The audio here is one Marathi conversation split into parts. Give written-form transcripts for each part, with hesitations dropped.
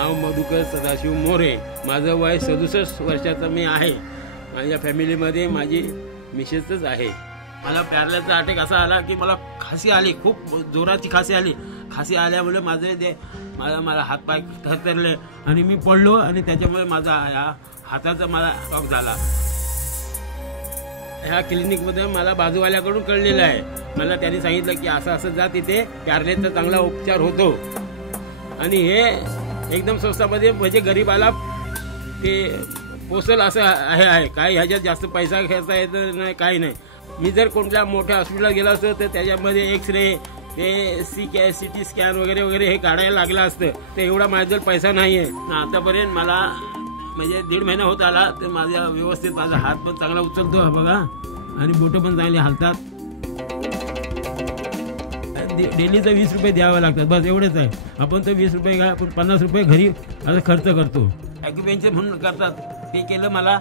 नाव मधुकर सदाशिव मोरे। माझं वय 67 वर्षाचं मी आहे। माझ्या फॅमिलीमध्ये माझी मिसेसच आहे। मला प्यारल्याचा अटॅक असा आला की मला खासी आली, खूप जोराची खासी आली। खासी आल्यामुळे मला हातपाय थरथरले आणि मी पडलो आणि त्याच्यामुळे माझा हाताचा मला शॉक झाला। ह्या क्लिनिकमध्ये मला बाजूवाल्याकडून कळलेलं आहे। मला त्यांनी सांगितलं की असं असं जा, तिथे प्यारल्याचा चांगला उपचार होतो आणि हे एकदम स्वस्तामध्ये म्हणजे गरीबाला ते पोचल असं आहे। काही ह्याच्यात जास्त पैसा घ्यायचा येत नाही, काही नाही। मी जर कोणत्या मोठ्या हॉस्पिटलला गेला असतो तर त्याच्यामध्ये एक्सरे, ते सिटी स्कॅन वगैरे वगैरे हे काढायला लागलं असतं। ते एवढा माझ्याजवळ पैसा नाही आहे। आतापर्यंत मला म्हणजे 1.5 महिना होत आला तर माझ्या व्यवस्थित माझा हात पण चांगला उचलतो बघा आणि बोटं पण चांगली हालतात। डेलीचं 20 रुपये द्यावं लागतात, बस एवढेच आहे। आपण तर 20 रुपये घ्या, आपण 50 रुपये घरी असं खर्च करतो। ॲक्युपेंचर म्हणून करतात, ते केलं मला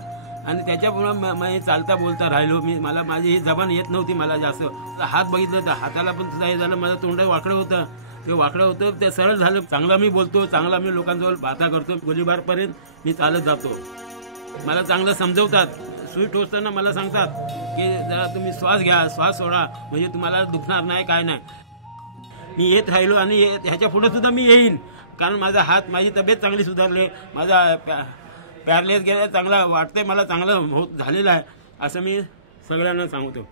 आणि त्याच्यामुळं मी चालता बोलता राहिलो। मला माझी ही जबान येत नव्हती मला जास्त। हात बघितलं तर हाताला पण सुद्धा हे झालं, माझं तोंड वाकडं होतं, ते वाकडं होतं ते सरळ झालं। चांगला मी बोलतो, चांगला मी लोकांजवळ बाता करतो, गोलीबारपर्यंत मी चालत जातो। मला चांगलं समजवतात, सुई टोचताना मला सांगतात की जरा तुम्ही श्वास घ्या, श्वास सोडा, म्हणजे तुम्हाला दुखणार नाही, काय नाही। मी येत राहिलो आणि ह्याच्या पुढे सुद्धा मी येईन, कारण माझा हात, माझी तब्येत चांगली सुधारली, माझा प्यारलेस गेला चांगला वाटतंय, मला चांगलं होत झालेलं आहे असं मी सगळ्यांना सांगतो।